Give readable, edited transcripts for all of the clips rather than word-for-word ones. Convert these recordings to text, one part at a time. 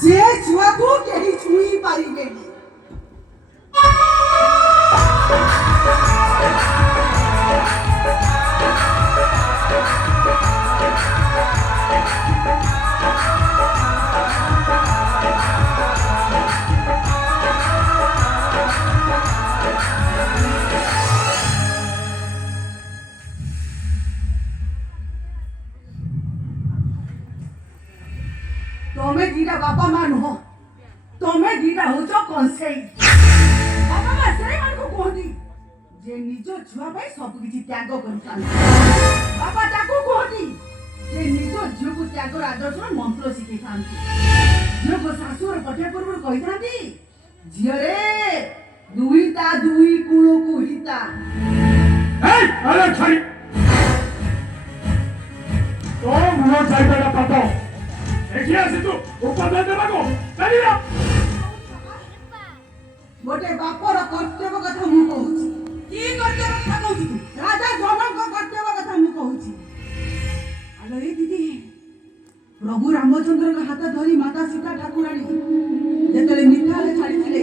से छुआ को केही छुई पारिबेनी तुम्हें दीदा बापा मान हो तुम्हें दीदा हो जो कौन से बापा मा से मान को कोहनी जे निजो छुआ भाई सब किछि त्याग करथान बापा ताको कोहनी जे निजो झियो को त्याग आदर्श मंत्र शिखैथान झियो को सासुर पठे पूर्व कहिथांती झियो रे दुईता दुई कुलो को हिता ए अरे छाड़ी तो मुनो जाइबेला पातो देखिया से तू उपदेश देबाको चलिया गोटे बापर कर्तव्य कथा मु कहूची की कर्तव्य कथा कहूची राजा जनक कर्तव्य कथा मु कहूची आलो ए दीदी प्रभु रामचंद्र का हाथ धरी माता सीता ठाकुराणी जेतले मिठा ले छाड़ी थिले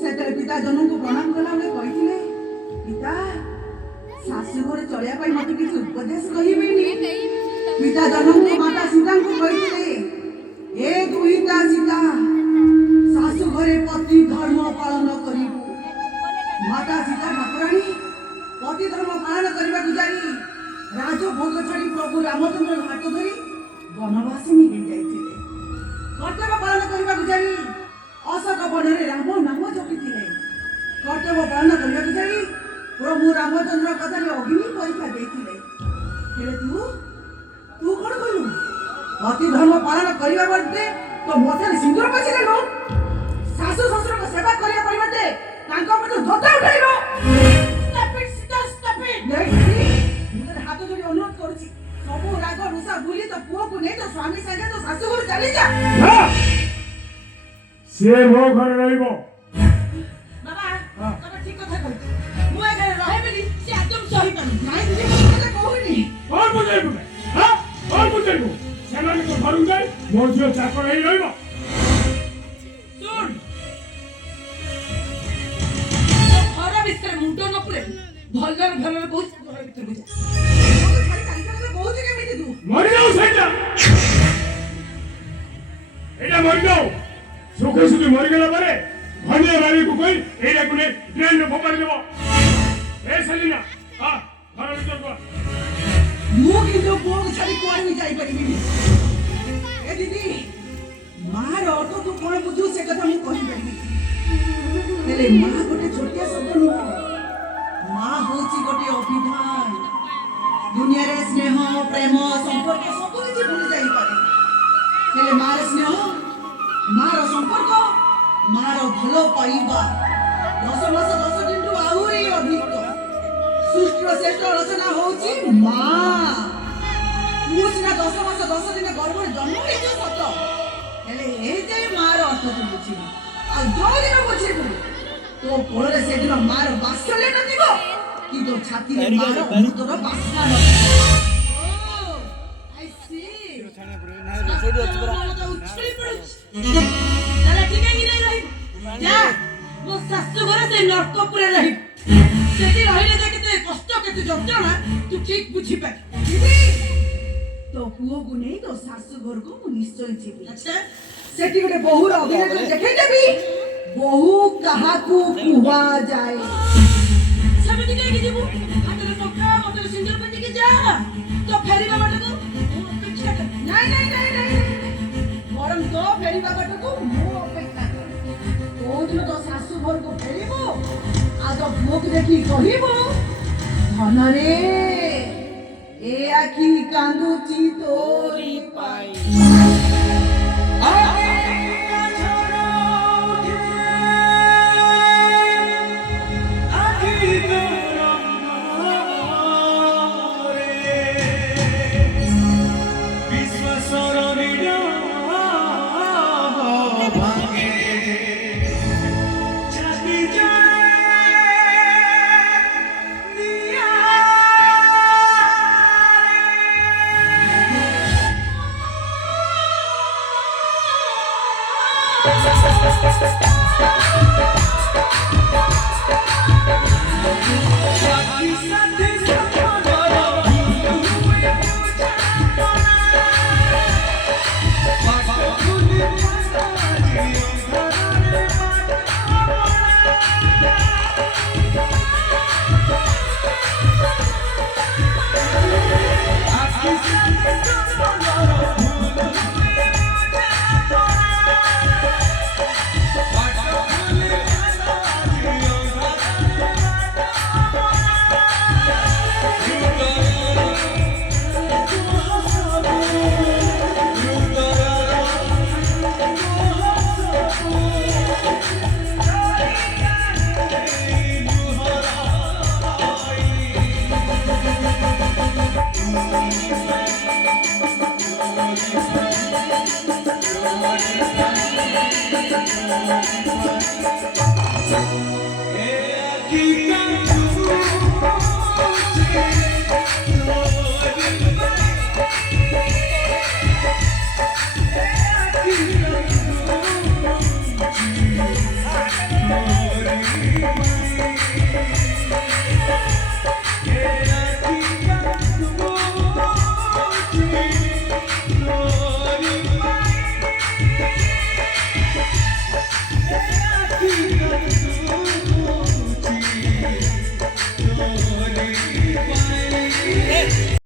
सेतले पिता जनक को प्रणाम कला बे कहिथिले पिता सासु घरे चलिया पई मते किछ उपदेश कहिबेनी पिता जनक को माता सीता को कहिथिले ए दुईता सीता सासु घरे पति धर्म पालन करिबु माता सीता ठाकुराणी पति धर्म पालन करबा जाई राजभोग छाड़ी प्रभु रामचंद्र हाथ धरी वनवासिनी हो जाइथिले कर्तव्य पालन करबा जाई अशोक वनरे राम नाम जपिथिले कर्तव्य पालन करबा जाई प्रभु रामचंद्र कथारे अग्नि परीक्षा देथिले हेले तू कोन करू पति धर्म पालन करबा बदे तो मथारे सिंदूर पछिले नो सासु ससुर को सेवा करिया परिबते तांको मते धोता उठाइलो स्टॉप इट नहीं मुझे हाथ जोड़ी अनुरोध करूची सब राग रुसा भूली तो पुओ को नहीं तो स्वामी संगे तो सासु घर चली जा से मो घर रहइबो बाबा तब ठीक कथा कहू मु ए घर रहे बेली से एकदम सही कर नहीं दीदी मते कहूनी और बुझाइबो हां और बुझाइबो सेना को भरू जाय मोर जो चाकर रही रहइबो सुन घर भीतर मुंडो न पुरे भलर भलर बहुत घर भीतर बुझा तो खाली काली बहुत के मिटे तू मरि जाऊ सेटा एटा मरि जाऊ सुखे सुखे मरि गेला पारे भनिया बारी को कोई एटा कुने ट्रेन में फोपाड़ी देबो ए सलीना हां घर भीतर को मु किंतु बोग छाड़ी कोन में जाई परिबी ए दीदी मार ऑटो तू कोन बुझू से कथा मु कहि परिबी हेले मां गोटे छोटिया शब्द नुह मां होची गोटे अभिधान दुनिया रे स्नेह प्रेम संपर्क सब किछि भूल जाई पारे हेले मार स्नेह मार संपर्क मार भलो पाइबा 10 मास 10 दिन टू आहुरी अधिक सृष्टिर श्रेष्ठ रचना होची मां मुसिना 10 मास 10 दिन गर्भ जन्म हेजो सत हेले ए जे मार अर्थ तू बुझी आ जो दिन बुझीबु तो कोଳରେ से दिन मार बास्कले न दिबो कि तो छाती रे मार भूतर बास्ना न आई सी ସେଇଠି ଅଛି ପରା उछली पड़ुछ ताला ठीक है कि नहीं रही जा मो सासु घर से नरकपुरे रही सेठी रहिले जे केते कष्ट केते जंत्रणा तू ठीक बुझी पाए दीदी तो पुओ को नहीं तो सासु घर को मु निश्चय जीवी अच्छा सेठी गोटे बहुर अभिनय देखै देबी बहु कहा को कुवा जाए समिति कहि के जीवु हातरे टका मतरे सिंदूर पति के जा तो फेरीबा बाटे को अपेक्षा कर नहीं बरम तो फेरीबा बाटे को मु अपेक्षा कर ओ दिन तो सासु घर को फेरीबो आ तो भूख देखि कहिबो धन रे ए आखी कांदुची तोरी पाई Thank you.